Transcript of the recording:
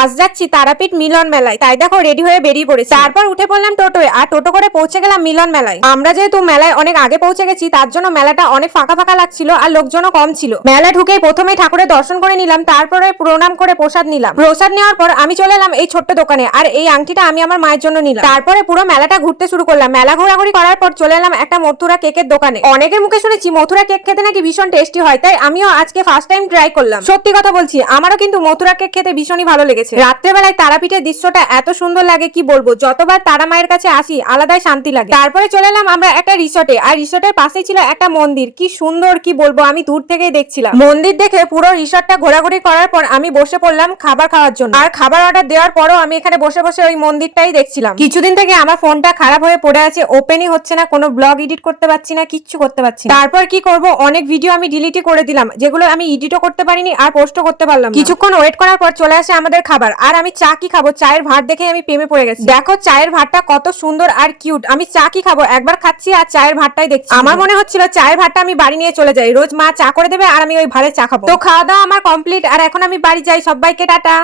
আজ যাচ্ছি তারাপীঠ মিলন মেলায়, তাই দেখো রেডি হয়ে বেরিয়ে পড়েছি। তারপর উঠে পড়লাম টোটোয়, আর টোটো করে পৌঁছে গেলাম মিলন মেলায়। আমরা যেহেতু মেলায় অনেক আগে পৌঁছে গেছি, তার জন্য মেলাটা অনেক ফাঁকা ফাঁকা লাগছিল আর লোকজনও কম ছিল। মেলা ঢুকেই প্রথমেই ঠাকুরের দর্শন করে নিলাম, তারপরে প্রণাম করে প্রসাদ নিলাম। প্রসাদ নেওয়ার পর আমি চলে এলাম এই ছোট্ট দোকানে, আর এই আংটিটা আমি আমার মায়ের জন্য নিলাম। তারপরে পুরো মেলাটা ঘুরতে শুরু করলাম। মেলা ঘোরাঘুরি করার পর চলে এলাম একটা মথুরা কেকের দোকানে। অনেকের মুখে শুনেছি মথুরা কেক খেতে নাকি ভীষণ টেস্টি হয়, তাই আমিও আজকে ফার্স্ট টাইম ট্রাই করলাম। সত্যি কথা বলছি, আমারও কিন্তু মথুরা কেক খেতে ভীষণই ভালো লেগেছে। রাত্রেবেলায় তারাপীঠের দৃশ্যটা এত সুন্দর লাগে কি বলবো, যতবার তারা মায়ের কাছে আসি আলাদাই শান্তি লাগে। তারপরে চলে এলাম আমরা একটা রিসর্টে, আর রিসর্টের পাশেই ছিল একটা মন্দির। কি সুন্দর কি বলবো, আমি দূর থেকেই দেখছিলাম। মন্দির দেখে পুরো রিসর্টটা ঘোরাঘুরি করার পর আমি বসে পড়লাম খাবার খাওয়ার জন্য। আর খাবার অর্ডার দেওয়ার পরও আমি এখানে বসে বসে ওই মন্দিরটাই দেখছিলাম। কিছুদিন থেকে আমার ফোনটা খারাপ হয়ে পড়ে আছে, ওপেনই হচ্ছে না, কোনো ব্লগ এডিট করতে পারছি না, কিচ্ছু করতে পারছি না। তারপর কি করব, অনেক ভিডিও আমি ডিলিটই করে দিলাম, যেগুলো আমি এডিটও করতে পারিনি আর পোস্টও করতে পারলাম না। কিছুক্ষণ ওয়েট করার পর চলে আসে আমাদের খাবার, আর আমি চা কি খাবো, চায়ের ভাত দেখে আমি প্রেমে পড়ে গেছি। দেখো চায়ের ভাতটা কত সুন্দর আর কিউট। আমি চা কি খাবো, একবার খাচ্ছি আর চায়ের ভাতটাই দেখছি। আমার মনে হচ্ছিল চায়ের ভাতটা আমি বাড়ি নিয়ে চলে যাই, রোজ মা চা করে দেবে আর আমি ওই ভারে চা খাবো। তো খাওয়া দাওয়া আমার কমপ্লিট, আর এখন আমি বাড়ি যাই। সবাইকে টাটা।